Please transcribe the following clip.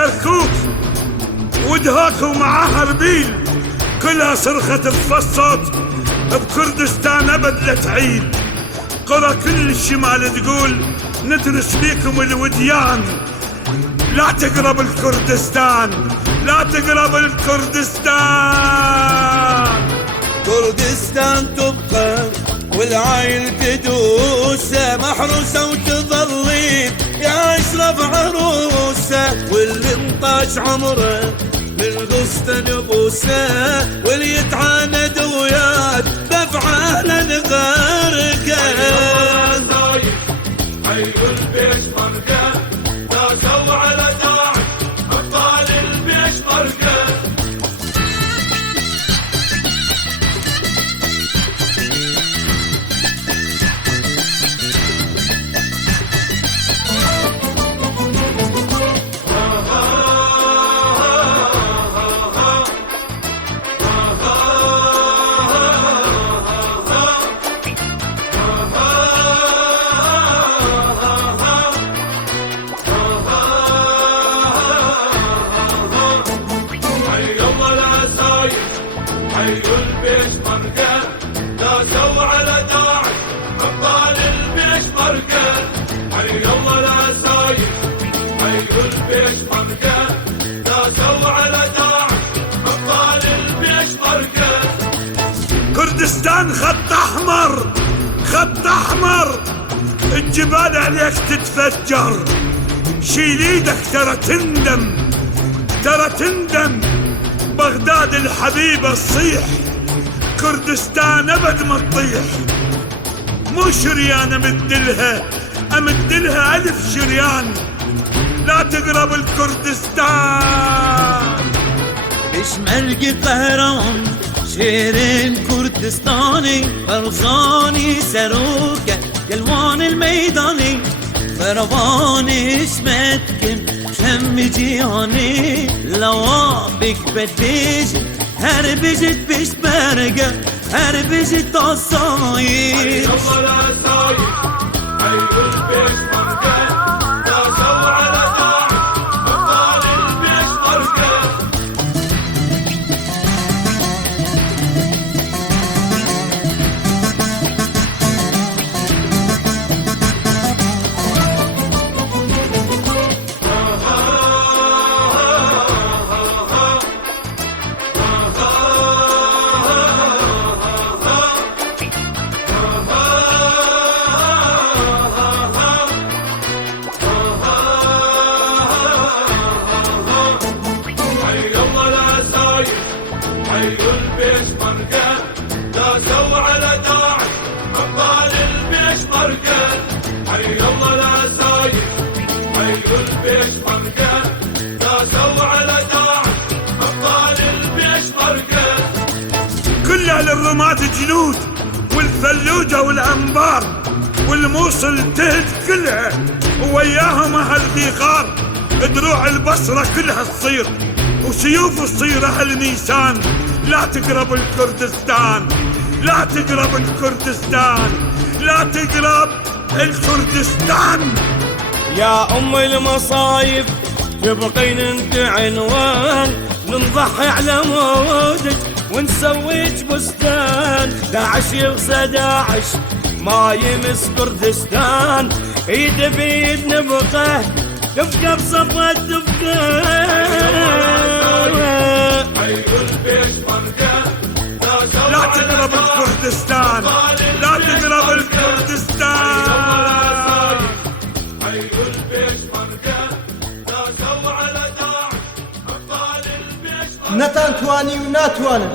كركوك ودهاك ومعاها ربيل، كلها صرخة تفصت بكردستان أبد لا تعيد. قرى كل الشمال تقول ندرس بيكم الوديان، لا تقرب الكردستان، لا تقرب الكردستان. كردستان تبقى والعايل تدوسة، محروسة وتظلين يا أشرف عروسة، واللي انطاش عمره بالقسط نبوسه، واللي يتعاند وياك بفعاله نغرقه. حيوا البيش مرقه، داسوا على داعش أبطال البيش مرقه. حيوا البيش مرقه، داسوا على داعش أبطال البيش مرقه. حي الله العساير، حيوا البيش مرقه، داسوا على داعش أبطال البيش مرقه. كردستان خط أحمر، خط أحمر، الجبال عليك تتفجر، شيل ايدك ترى تندم، ترى تندم. بغداد الحبيبة تصيح، كردستان أبد ما تطيح. مو شريان أمدلها 1000 شريان، لا تقرب الكردستان. بشمرق قهران شيرين كردستاني، فرزاني سروكة يلوان الميداني، خرباني شمتكم شم جياني، لوابك بديش هربجت بشبرقة، هربجت عالصاير. حي الله العساير، حيوا البيش مرقه، داسوا على داعش أبطال البيش مرقه. حيوا البيش مرقه، داسوا على داعش أبطال البيش مرقه. حي الله العساير، حيوا البيش مرقه، داسوا على داعش أبطال البيش مرقه. كلها للرماة جنود والفلوجة والأنبار، والموصل تهد كلها ووياهم أهل بيغار. دروع البصرة كلها تصير وسيوف تصير أهل نيسان، لا تقرب الكردستان، لا تقرب الكردستان، لا تقرب الكردستان. يا أم المصايب تبقين انت عنوان، ننضحي على مودك ونسويك بستان. داعش يغزى داعش ما يمس كردستان، ايد بيد نبقى تبقى بصفة تبقى. حيوا البيش مرقه، داسوا لا على تقرب داعش الكردستان، لا تقرب الكردستان. حيوا البيش مرقه، داسوا على داعش أبطال البيش مرقه. نەتانتوانی و ناتوانن.